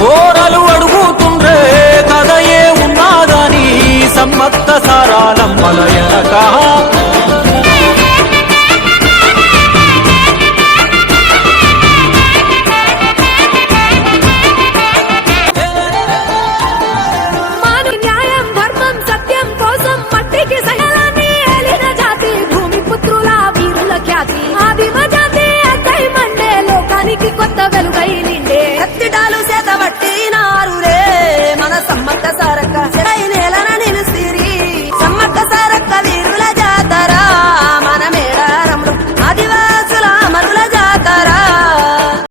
కోరలు అడుగుతుండ్రే కథయే ఉన్నాదని సమ్మత్త సారాలమ్మల ఎనకా